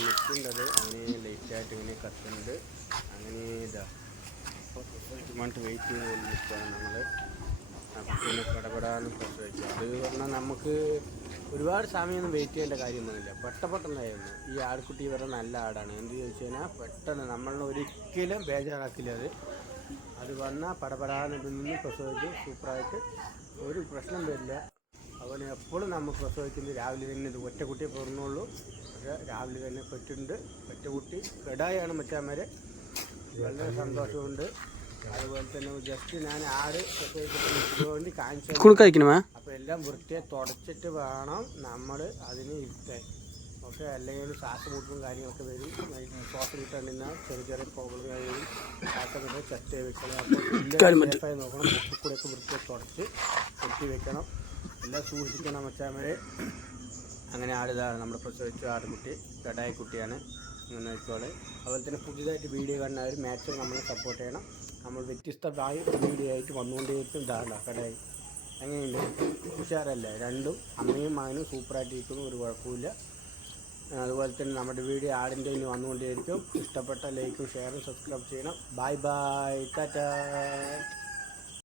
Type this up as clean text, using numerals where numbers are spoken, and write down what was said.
നിൽക്കുന്നത് അങ്ങനെ ലേറ്റായിട്ട് ഇങ്ങനെ കത്തുന്നുണ്ട്. അങ്ങനെ ഇതാ ചുമ്മാട്ട് വെയിറ്റ് ചെയ്ത് നിൽക്കുകയാണ് നമ്മൾ. അപ്പം പിന്നെ പടപെടാന്ന് പ്രസവിച്ചു. അത് പറഞ്ഞാൽ നമുക്ക് ഒരുപാട് സമയമൊന്നും വെയിറ്റ് ചെയ്യേണ്ട കാര്യമൊന്നുമില്ല. പെട്ടെന്നായിരുന്നു. ഈ ആടുകുട്ടി വരെ നല്ല ആടാണ്. എന്ത് ചോദിച്ചു കഴിഞ്ഞാൽ പെട്ടെന്ന് നമ്മളെ ഒരിക്കലും ബേജാറാക്കില്ല. അത് വന്നാൽ പടപെടാന്ന് നിന്ന് പ്രസവിച്ച് സൂപ്പറായിട്ട് ഒരു പ്രശ്നം വരില്ല. അതുപോലെ എപ്പോഴും നമ്മൾ പ്രസവിക്കുന്നത് രാവിലെ തന്നെ. ഇത് ഒറ്റ കുട്ടിയെ പിറന്നുള്ളൂ. പക്ഷേ രാവിലെ തന്നെ പെട്ടിട്ടുണ്ട്. ഒറ്റ കുട്ടി കെടായാണ് മച്ചാന്മാരെ. വളരെ സന്തോഷമുണ്ട്. അതുപോലെ തന്നെ ജസ്റ്റ് ഞാൻ ആട് പ്രസവിച്ചിട്ട് വേണ്ടി കാണിച്ചു. അപ്പോൾ എല്ലാം വൃത്തിയെ തുടച്ചിട്ട് വേണം നമ്മൾ അതിന് ഇരുത്താൻ. ഓക്കെ, അല്ലെങ്കിൽ ശ്വാസം മുട്ടും കാര്യങ്ങളൊക്കെ വരും. ശ്വാസം കിട്ടാണ്ടിരുന്നാൽ ചെറിയ പ്രോബ്ലം വരും. ശ്വാസം കിട്ടാൻ ചെറ്റ് വെക്കണം. അപ്പോൾ സേഫായി നോക്കണം. മുട്ടിക്കൂടെയൊക്കെ വൃത്തിയെ തുടച്ച് കെട്ടി വെക്കണം. എല്ലാം സൂക്ഷിക്കണം മച്ചാന്മാരെ. അങ്ങനെ ആടിതാണ് നമ്മൾ പ്രസവിച്ച ആടുകുട്ടി. കടായി കുട്ടിയാണ്. അങ്ങനെ വെച്ചോളെ. അതുപോലെ തന്നെ പുതിയതായിട്ട് വീഡിയോ കാണുന്നവർ മാക്സിമം നമ്മളെ സപ്പോർട്ട് ചെയ്യണം. നമ്മൾ വ്യത്യസ്തമായി വീഡിയോ ആയിട്ട് വന്നുകൊണ്ടേയിരിക്കും. ഇതാണ് കടായി. അങ്ങനെയുണ്ട്, ഉഷാറല്ലേ? രണ്ടും അമ്മയും മകനും സൂപ്പറായിട്ടിരിക്കുന്നു. ഒരു കുഴപ്പമില്ല. അതുപോലെ തന്നെ നമ്മുടെ വീഡിയോ ആടിൻ്റെ ഇനി വന്നുകൊണ്ടേയിരിക്കും. ഇഷ്ടപ്പെട്ട ലൈക്കും ഷെയറും സബ്സ്ക്രൈബ് ചെയ്യണം. Bye bye, Tata.